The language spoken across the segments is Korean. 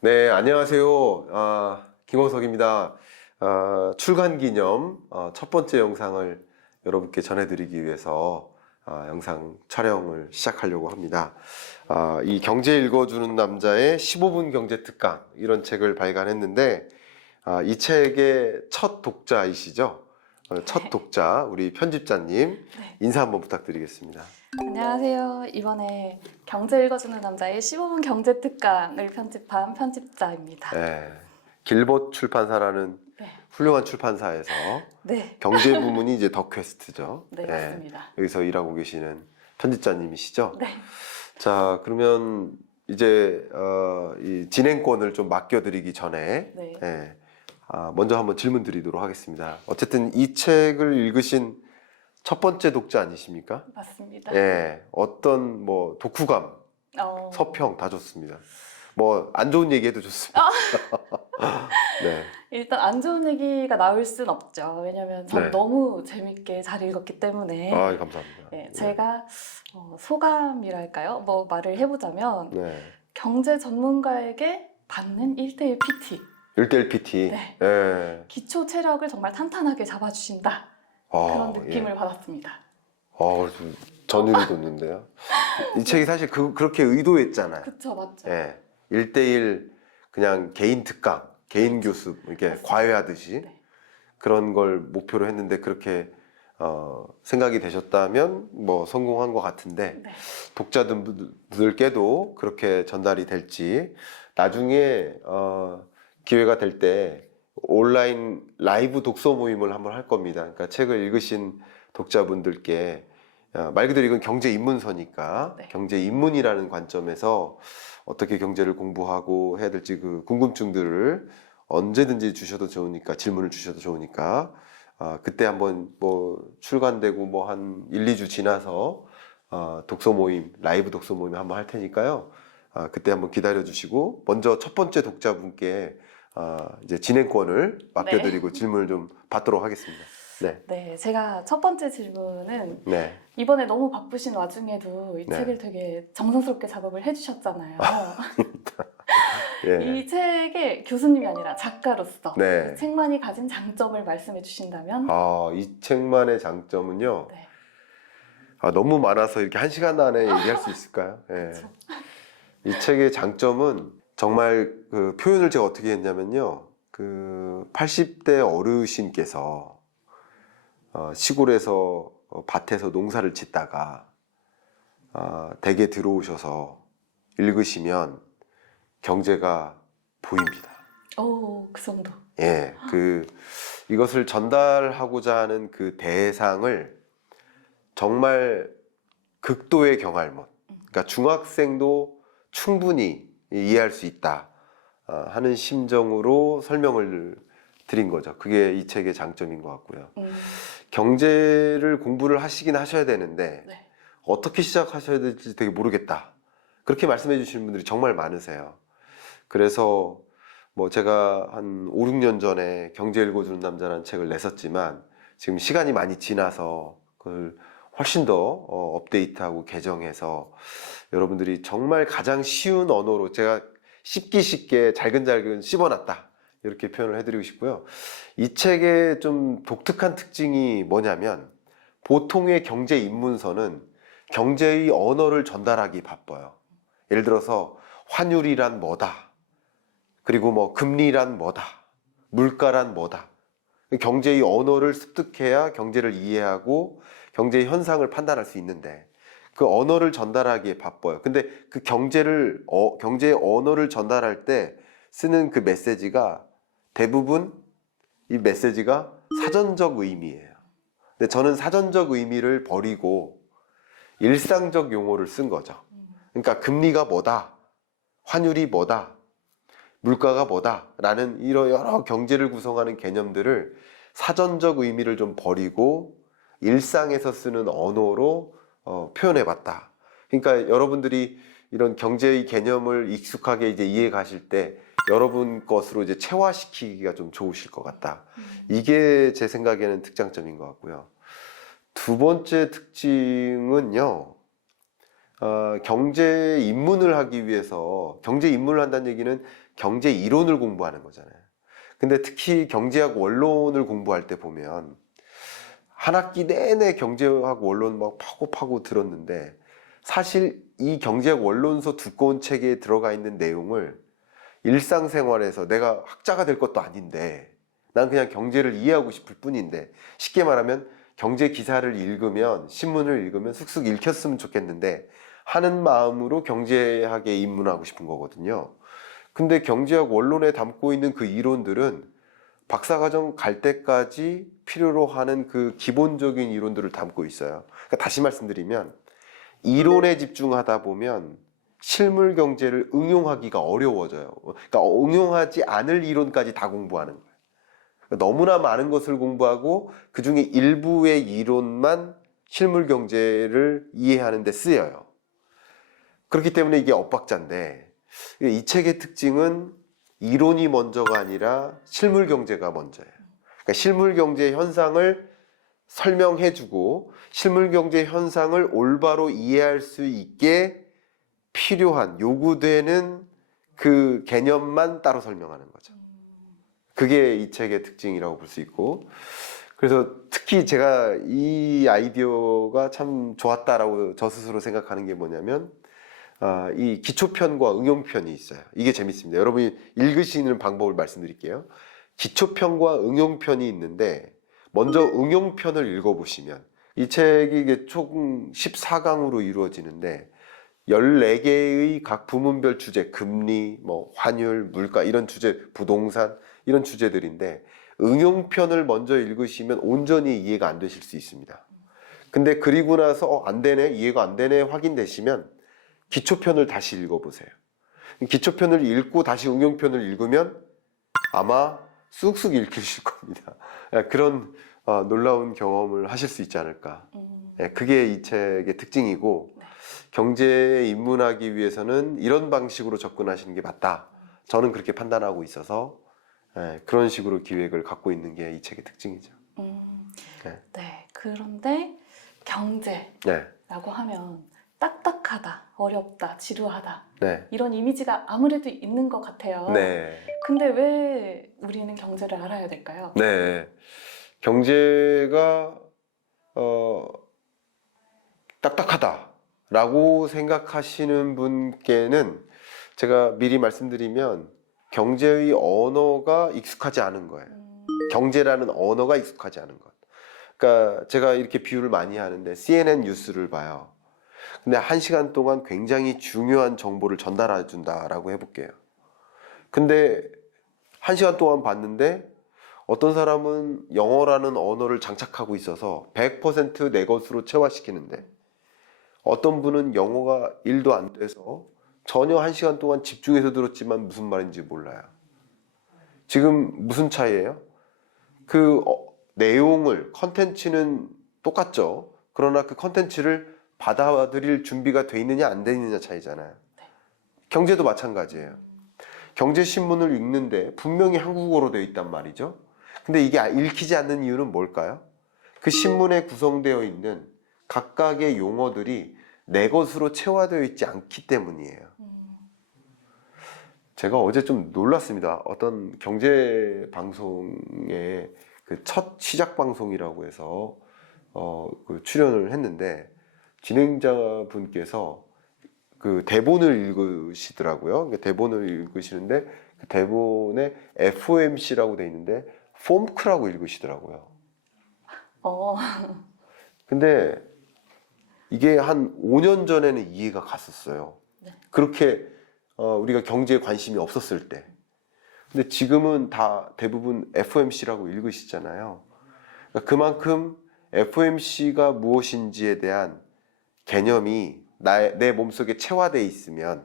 네, 안녕하세요. 김호석입니다. 출간 기념 첫 번째 영상을 여러분께 전해드리기 위해서 영상 촬영을 시작하려고 합니다. 이 경제 읽어주는 남자의 15분 경제 특강 이런 책을 발간했는데 이 책의 첫 독자이시죠? 첫 독자 우리 편집자님 인사 한번 부탁드리겠습니다. 안녕하세요. 이번에 경제 읽어주는 남자의 15분 경제 특강을 편집한 편집자입니다. 네, 길벗 출판사라는 네. 훌륭한 출판사에서 네. 경제 부문이 이제 더 퀘스트죠. 네, 맞습니다. 여기서 일하고 계시는 편집자님이시죠. 네. 자, 그러면 이제 이 진행권을 좀 맡겨드리기 전에 네. 먼저 한번 질문 드리도록 하겠습니다. 어쨌든 이 책을 읽으신 첫 번째 독자 아니십니까? 맞습니다. 예, 어떤 뭐 독후감, 서평 다 좋습니다. 뭐 안 좋은 얘기해도 좋습니다. 네. 일단 안 좋은 얘기가 나올 순 없죠. 왜냐면 저는 네. 너무 재밌게 잘 읽었기 때문에. 감사합니다. 네, 제가 소감이랄까요? 뭐 말을 해보자면 네. 경제 전문가에게 받는 1대1 PT. 1대1 PT. 네. 예. 기초 체력을 정말 탄탄하게 잡아주신다. 그런 느낌을 받았습니다. 좀 전율이 돋는데요. 이 책이 사실 그렇게 의도했잖아요. 그쵸, 맞죠. 예. 1대1 그냥 개인 특강, 개인 교습, 이렇게 맞습니다. 과외하듯이 네. 그런 걸 목표로 했는데 그렇게 생각이 되셨다면 뭐 성공한 것 같은데 네. 독자들께도 그렇게 전달이 될지 나중에 기회가 될 때 온라인 라이브 독서 모임을 한번 할 겁니다. 그러니까 책을 읽으신 독자분들께 말 그대로 이건 경제 입문서니까 네. 경제 입문이라는 관점에서 어떻게 경제를 공부하고 해야 될지 그 궁금증들을 언제든지 주셔도 좋으니까 질문을 주셔도 좋으니까 그때 한번 뭐 출간되고 뭐 한 1, 2주 지나서 독서 모임 라이브 독서 모임 한번 할 테니까요. 그때 한번 기다려 주시고 먼저 첫 번째 독자분께 이제 진행권을 맡겨드리고 질문을 좀 받도록 하겠습니다. 네. 네, 제가 첫 번째 질문은 네. 이번에 너무 바쁘신 와중에도 이 네. 책을 되게 정성스럽게 작업을 해주셨잖아요. 예. 이 책의 교수님이 아니라 작가로서 네. 이 책만이 가진 장점을 말씀해 주신다면? 이 책만의 장점은요. 네. 너무 많아서 이렇게 한 시간 안에 얘기할 수 있을까요? 예. 그렇죠. 이 책의 장점은 정말 그 표현을 제가 어떻게 했냐면요. 그 80대 어르신께서 시골에서 밭에서 농사를 짓다가 댁에 들어오셔서 읽으시면 경제가 보입니다. 그 정도. 예, 이것을 전달하고자 하는 그 대상을 정말 극도의 경할못, 그러니까 중학생도 충분히 이해할 수 있다 하는 심정으로 설명을 드린 거죠. 그게 이 책의 장점인 것 같고요. 경제를 공부를 하시긴 하셔야 되는데 네. 어떻게 시작하셔야 될지 되게 모르겠다. 그렇게 말씀해 주시는 분들이 정말 많으세요. 그래서 뭐 제가 한 5, 6년 전에 경제 읽어주는 남자라는 책을 냈었지만 지금 시간이 많이 지나서 그걸 훨씬 더 업데이트하고 개정해서 여러분들이 정말 가장 쉬운 언어로 제가 쉽게 쉽게 잘근잘근 씹어놨다 이렇게 표현을 해드리고 싶고요. 이 책의 좀 독특한 특징이 뭐냐면 보통의 경제 입문서는 경제의 언어를 전달하기 바빠요. 예를 들어서 환율이란 뭐다, 그리고 뭐 금리란 뭐다, 물가란 뭐다. 경제의 언어를 습득해야 경제를 이해하고 경제의 현상을 판단할 수 있는데 그 언어를 전달하기에 바빠요. 근데 그 경제의 언어를 전달할 때 쓰는 그 메시지가 대부분 이 메시지가 사전적 의미예요. 근데 저는 사전적 의미를 버리고 일상적 용어를 쓴 거죠. 그러니까 금리가 뭐다, 환율이 뭐다, 물가가 뭐다 라는 이런 여러 경제를 구성하는 개념들을 사전적 의미를 좀 버리고 일상에서 쓰는 언어로 표현해 봤다. 그러니까 여러분들이 이런 경제의 개념을 익숙하게 이제 이해 가실 때 여러분 것으로 이제 체화시키기가 좀 좋으실 것 같다. 이게 제 생각에는 특장점인 것 같고요. 두 번째 특징은요, 경제 입문을 하기 위해서, 경제 입문을 한다는 얘기는 경제 이론을 공부하는 거잖아요. 근데 특히 경제학 원론을 공부할 때 보면 한 학기 내내 경제학 원론 막 파고 들었는데 사실 이 경제학 원론서 두꺼운 책에 들어가 있는 내용을 일상생활에서 내가 학자가 될 것도 아닌데 난 그냥 경제를 이해하고 싶을 뿐인데 쉽게 말하면 경제 기사를 읽으면 신문을 읽으면 쑥쑥 읽혔으면 좋겠는데 하는 마음으로 경제학에 입문하고 싶은 거거든요. 근데 경제학 원론에 담고 있는 그 이론들은 박사과정 갈 때까지 필요로 하는 그 기본적인 이론들을 담고 있어요. 그러니까 다시 말씀드리면 이론에 집중하다 보면 실물 경제를 응용하기가 어려워져요. 그러니까 응용하지 않을 이론까지 다 공부하는 거예요. 그러니까 너무나 많은 것을 공부하고 그 중에 일부의 이론만 실물 경제를 이해하는 데 쓰여요. 그렇기 때문에 이게 엇박자인데 이 책의 특징은 이론이 먼저가 아니라 실물 경제가 먼저예요. 그러니까 실물 경제 현상을 설명해주고 실물 경제 현상을 올바로 이해할 수 있게 필요한 요구되는 그 개념만 따로 설명하는 거죠. 그게 이 책의 특징이라고 볼 수 있고, 그래서 특히 제가 이 아이디어가 참 좋았다라고 저 스스로 생각하는 게 뭐냐면 이 기초편과 응용편이 있어요. 이게 재밌습니다. 여러분이 읽으시는 방법을 말씀드릴게요. 기초편과 응용편이 있는데 먼저 응용편을 읽어보시면 이 책이 이게 총 14강으로 이루어지는데 14개의 각 부문별 주제, 금리, 뭐 환율, 물가 이런 주제, 부동산 이런 주제들인데 응용편을 먼저 읽으시면 온전히 이해가 안 되실 수 있습니다. 근데 그리고 나서 안 되네, 이해가 안 되네 확인되시면 기초편을 다시 읽어보세요. 기초편을 읽고 다시 응용편을 읽으면 아마 쑥쑥 읽히실 겁니다. 그런 놀라운 경험을 하실 수 있지 않을까. 그게 이 책의 특징이고 경제에 입문하기 위해서는 이런 방식으로 접근하시는 게 맞다. 저는 그렇게 판단하고 있어서 그런 식으로 기획을 갖고 있는 게 이 책의 특징이죠. 네. 그런데 경제라고 하면 딱딱하다, 어렵다, 지루하다 이런 이미지가 아무래도 있는 것 같아요. 네. 근데 왜 우리는 경제를 알아야 될까요? 네. 경제가 딱딱하다라고 생각하시는 분께는 제가 미리 말씀드리면 경제의 언어가 익숙하지 않은 거예요. 경제라는 언어가 익숙하지 않은 것. 그러니까 제가 이렇게 비유를 많이 하는데 CNN 뉴스를 봐요. 근데 1시간 동안 굉장히 중요한 정보를 전달해 준다라고 해볼게요. 근데 1시간 동안 봤는데 어떤 사람은 영어라는 언어를 장착하고 있어서 100% 내 것으로 체화시키는데 어떤 분은 영어가 1도 안 돼서 전혀 1시간 동안 집중해서 들었지만 무슨 말인지 몰라요. 지금 무슨 차이예요? 그 내용을, 컨텐츠는 똑같죠. 그러나 그 컨텐츠를 받아들일 준비가 돼 있느냐 안 돼 있느냐 차이잖아요. 경제도 마찬가지예요. 경제신문을 읽는데 분명히 한국어로 되어 있단 말이죠. 근데 이게 읽히지 않는 이유는 뭘까요? 그 신문에 구성되어 있는 각각의 용어들이 내 것으로 체화되어 있지 않기 때문이에요. 제가 어제 좀 놀랐습니다. 어떤 경제 방송에 그 첫 시작 방송이라고 해서 그 출연을 했는데 진행자분께서 그 대본을 읽으시더라고요. 대본을 읽으시는데 그 대본에 FOMC라고 돼 있는데 폼크라고 읽으시더라고요. 근데 이게 한 5년 전에는 이해가 갔었어요. 그렇게 우리가 경제에 관심이 없었을 때. 근데 지금은 다 대부분 FOMC라고 읽으시잖아요. 그러니까 그만큼 FOMC가 무엇인지에 대한 개념이 내 몸속에 체화되어 있으면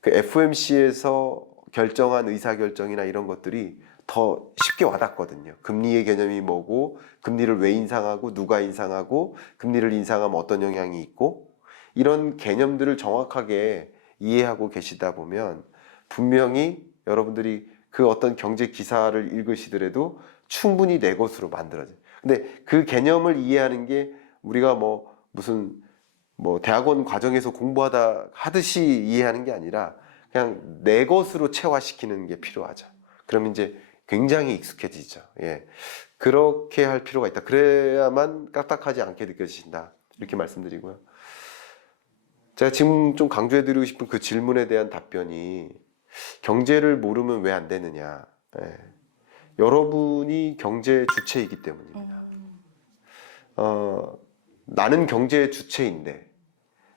그 FOMC에서 결정한 의사결정이나 이런 것들이 더 쉽게 와닿거든요. 금리의 개념이 뭐고, 금리를 왜 인상하고, 누가 인상하고, 금리를 인상하면 어떤 영향이 있고, 이런 개념들을 정확하게 이해하고 계시다 보면 분명히 여러분들이 그 어떤 경제 기사를 읽으시더라도 충분히 내 것으로 만들어져요. 근데 그 개념을 이해하는 게 우리가 무슨 대학원 과정에서 공부하다 하듯이 이해하는 게 아니라 그냥 내 것으로 체화시키는 게 필요하죠. 그럼 이제 굉장히 익숙해지죠. 예. 그렇게 할 필요가 있다. 그래야만 까딱하지 않게 느껴지신다. 이렇게 말씀드리고요. 제가 지금 좀 강조해드리고 싶은 그 질문에 대한 답변이 경제를 모르면 왜 안 되느냐. 예. 여러분이 경제의 주체이기 때문입니다. 나는 경제의 주체인데,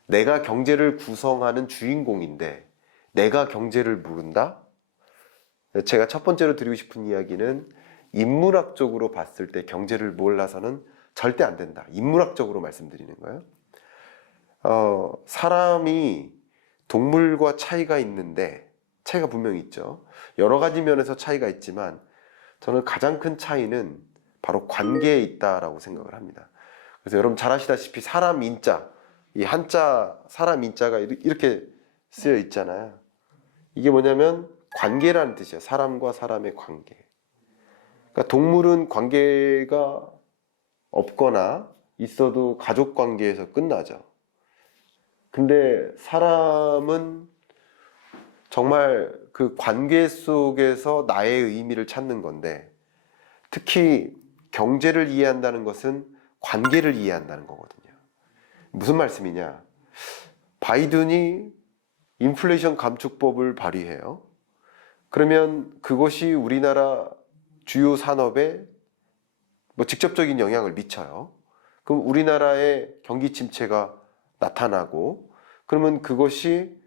내가 경제를 구성하는 주인공인데, 내가 경제를 모른다? 제가 첫 번째로 드리고 싶은 이야기는 인문학적으로 봤을 때 경제를 몰라서는 절대 안 된다. 인문학적으로 말씀드리는 거예요. 사람이 동물과 차이가 있는데, 차이가 분명히 있죠. 여러 가지 면에서 차이가 있지만 저는 가장 큰 차이는 바로 관계에 있다라고 생각을 합니다. 그래서 여러분 잘 아시다시피 사람 인자, 이 한자 사람 인자가 이렇게 쓰여 있잖아요. 이게 뭐냐면 관계라는 뜻이에요. 사람과 사람의 관계. 그러니까 동물은 관계가 없거나 있어도 가족 관계에서 끝나죠. 근데 사람은 정말 그 관계 속에서 나의 의미를 찾는 건데, 특히 경제를 이해한다는 것은 관계를 이해한다는 거거든요. 무슨 말씀이냐? 바이든이 인플레이션 감축법을 발의해요. 그러면 그것이 우리나라 주요 산업에 직접적인 영향을 미쳐요. 그럼 우리나라의 경기 침체가 나타나고, 그러면 그것이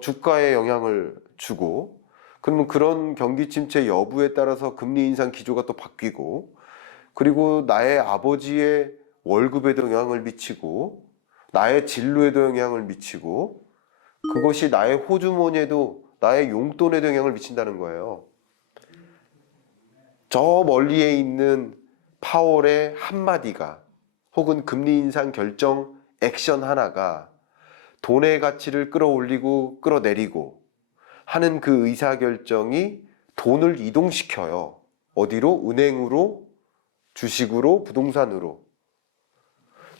주가에 영향을 주고, 그러면 그런 경기 침체 여부에 따라서 금리 인상 기조가 또 바뀌고, 그리고 나의 아버지의 월급에도 영향을 미치고, 나의 진로에도 영향을 미치고, 그것이 나의 호주머니에도, 나의 용돈에도 영향을 미친다는 거예요. 저 멀리에 있는 파월의 한마디가, 혹은 금리 인상 결정 액션 하나가 돈의 가치를 끌어올리고 끌어내리고 하는 그 의사결정이 돈을 이동시켜요. 어디로? 은행으로, 주식으로, 부동산으로.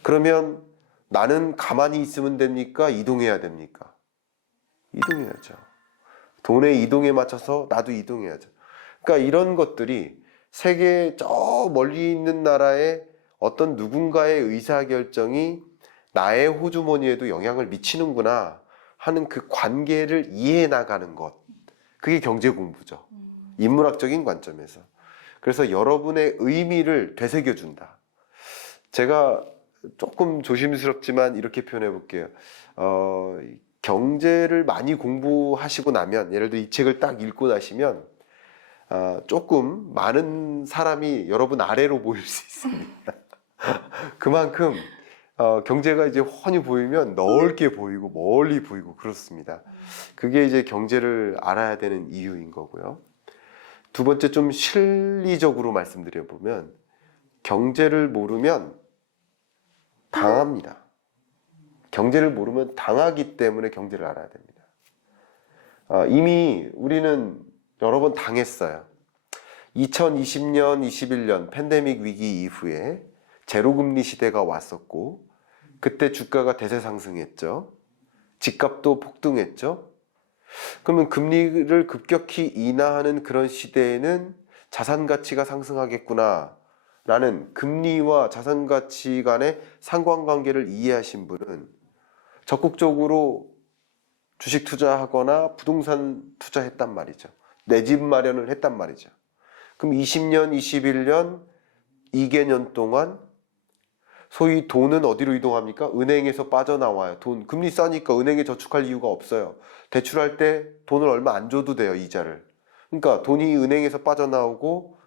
그러면 나는 가만히 있으면 됩니까? 이동해야 됩니까? 이동해야죠. 돈의 이동에 맞춰서 나도 이동해야죠. 그러니까 이런 것들이 세계 저 멀리 있는 나라의 어떤 누군가의 의사결정이 나의 호주머니에도 영향을 미치는구나 하는 그 관계를 이해해 나가는 것. 그게 경제 공부죠. 인문학적인 관점에서. 그래서 여러분의 의미를 되새겨준다. 제가 조금 조심스럽지만 이렇게 표현해 볼게요. 경제를 많이 공부하시고 나면, 예를 들어 이 책을 딱 읽고 나시면 조금 많은 사람이 여러분 아래로 보일 수 있습니다. 그만큼 경제가 이제 훤히 보이면 넓게 보이고 멀리 보이고 그렇습니다. 그게 이제 경제를 알아야 되는 이유인 거고요. 두 번째, 좀 실리적으로 말씀드려 보면 경제를 모르면 당합니다. 경제를 모르면 당하기 때문에 경제를 알아야 됩니다. 이미 우리는 여러 번 당했어요. 2020년, 21년 팬데믹 위기 이후에 제로금리 시대가 왔었고, 그때 주가가 대세 상승했죠. 집값도 폭등했죠. 그러면 금리를 급격히 인하하는 그런 시대에는 자산 가치가 상승하겠구나 라는 금리와 자산 가치 간의 상관관계를 이해하신 분은 적극적으로 주식 투자하거나 부동산 투자했단 말이죠. 내 집 마련을 했단 말이죠. 그럼 20년, 21년 2개년 동안 소위 돈은 어디로 이동합니까? 은행에서 빠져나와요. 돈, 금리 싸니까 은행에 저축할 이유가 없어요. 대출할 때 돈을 얼마 안 줘도 돼요, 이자를. 그러니까 돈이 은행에서 빠져나오고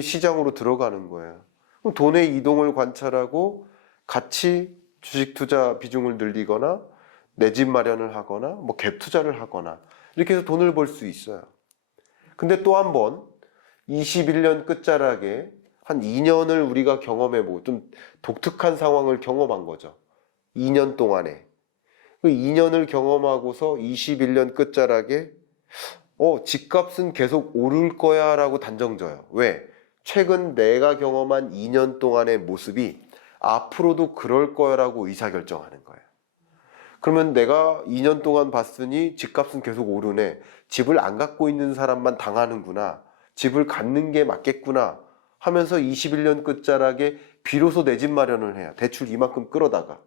시장으로 들어가는 거예요. 그럼 돈의 이동을 관찰하고 같이 주식 투자 비중을 늘리거나 내 집 마련을 하거나 뭐 갭 투자를 하거나 이렇게 해서 돈을 벌 수 있어요. 근데 또 한 번 21년 끝자락에 한 2년을 우리가 경험해보고 좀 독특한 상황을 경험한 거죠. 2년 동안에. 그 2년을 경험하고서 21년 끝자락에 집값은 계속 오를 거야 라고 단정져요. 왜? 최근 내가 경험한 2년 동안의 모습이 앞으로도 그럴 거야 라고 의사결정하는 거예요. 그러면 내가 2년 동안 봤으니 집값은 계속 오르네. 집을 안 갖고 있는 사람만 당하는구나. 집을 갖는 게 맞겠구나 하면서 21년 끝자락에 비로소 내 집 마련을 해요. 대출 이만큼 끌어다가.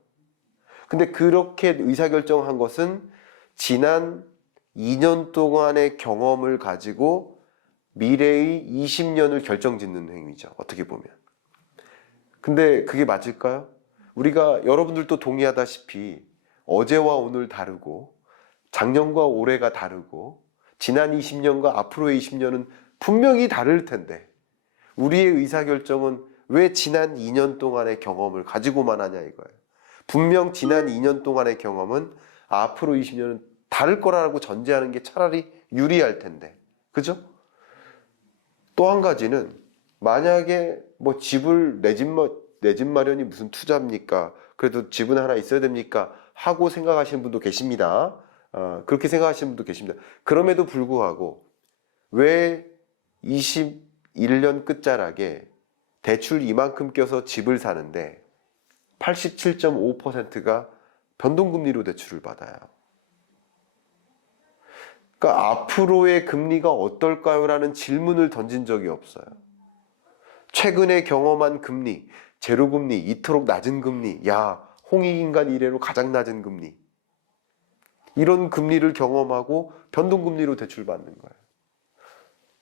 근데 그렇게 의사결정한 것은 지난 2년 동안의 경험을 가지고 미래의 20년을 결정짓는 행위죠. 어떻게 보면. 근데 그게 맞을까요? 우리가 여러분들도 동의하다시피 어제와 오늘 다르고 작년과 올해가 다르고 지난 20년과 앞으로의 20년은 분명히 다를 텐데 우리의 의사결정은 왜 지난 2년 동안의 경험을 가지고만 하냐 이거예요. 분명 지난 2년 동안의 경험은 앞으로 20년은 다를 거라고 전제하는 게 차라리 유리할 텐데. 그죠? 또 한 가지는 만약에 뭐 집을 내 집 마련이 무슨 투자입니까? 그래도 집은 하나 있어야 됩니까? 하고 생각하시는 분도 계십니다. 그렇게 생각하시는 분도 계십니다. 그럼에도 불구하고 왜 21년 끝자락에 대출 이만큼 껴서 집을 사는데 87.5%가 변동금리로 대출을 받아요. 그러니까 앞으로의 금리가 어떨까요? 라는 질문을 던진 적이 없어요. 최근에 경험한 금리, 제로금리, 이토록 낮은 금리, 야, 홍익인간 이래로 가장 낮은 금리. 이런 금리를 경험하고 변동금리로 대출받는 거예요.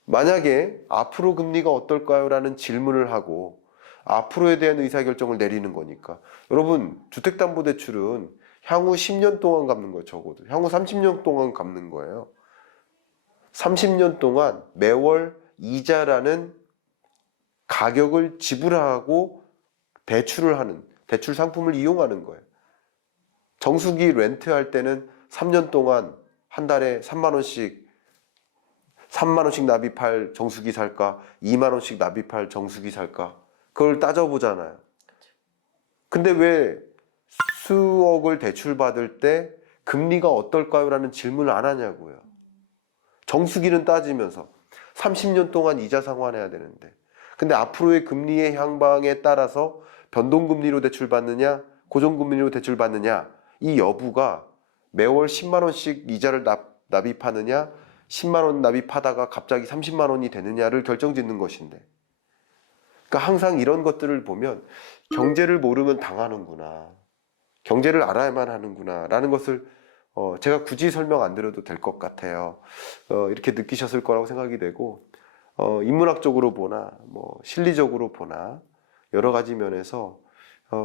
만약에 앞으로 금리가 어떨까요? 라는 질문을 하고 앞으로에 대한 의사결정을 내리는 거니까. 여러분, 주택담보대출은 향후 10년 동안 갚는 거예요, 적어도. 향후 30년 동안 갚는 거예요. 30년 동안 매월 이자라는 가격을 지불하고 대출을 하는, 대출 상품을 이용하는 거예요. 정수기 렌트할 때는 3년 동안 한 달에 3만 원씩 납입할 정수기 살까? 2만 원씩 납입할 정수기 살까? 그걸 따져보잖아요. 근데 왜 수억을 대출받을 때 금리가 어떨까요? 라는 질문을 안 하냐고요. 정수기는 따지면서 30년 동안 이자 상환해야 되는데. 근데 앞으로의 금리의 향방에 따라서 변동금리로 대출받느냐, 고정금리로 대출받느냐, 이 여부가 매월 10만 원씩 이자를 납입하느냐, 10만 원 납입하다가 갑자기 30만 원이 되느냐를 결정짓는 것인데. 그러니까 항상 이런 것들을 보면 경제를 모르면 당하는구나. 경제를 알아야만 하는구나. 라는 것을 제가 굳이 설명 안 드려도 될 것 같아요. 이렇게 느끼셨을 거라고 생각이 되고, 인문학적으로 보나, 뭐, 실리적으로 보나, 여러 가지 면에서,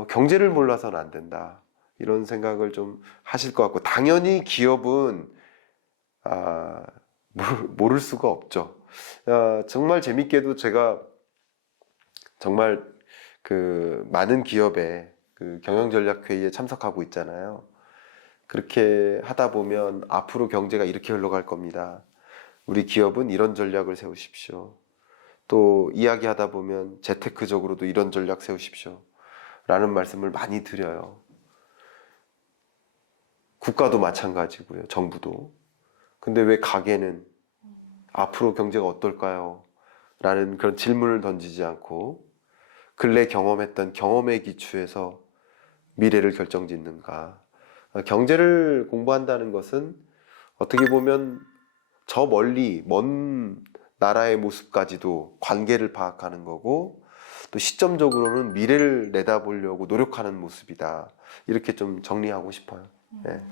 경제를 몰라서는 안 된다. 이런 생각을 좀 하실 것 같고, 당연히 기업은, 모를 수가 없죠. 정말 재밌게도 제가 정말 그 많은 기업의 그 경영전략회의에 참석하고 있잖아요. 그렇게 하다 보면 앞으로 경제가 이렇게 흘러갈 겁니다. 우리 기업은 이런 전략을 세우십시오. 또 이야기하다 보면 재테크적으로도 이런 전략 세우십시오. 라는 말씀을 많이 드려요. 국가도 마찬가지고요. 정부도. 근데 왜 가게는 앞으로 경제가 어떨까요? 라는 그런 질문을 던지지 않고 근래 경험했던 경험에 기초해서 미래를 결정짓는가. 경제를 공부한다는 것은 어떻게 보면 저 멀리 먼 나라의 모습까지도 관계를 파악하는 거고 또 시점적으로는 미래를 내다보려고 노력하는 모습이다. 이렇게 좀 정리하고 싶어요. 네.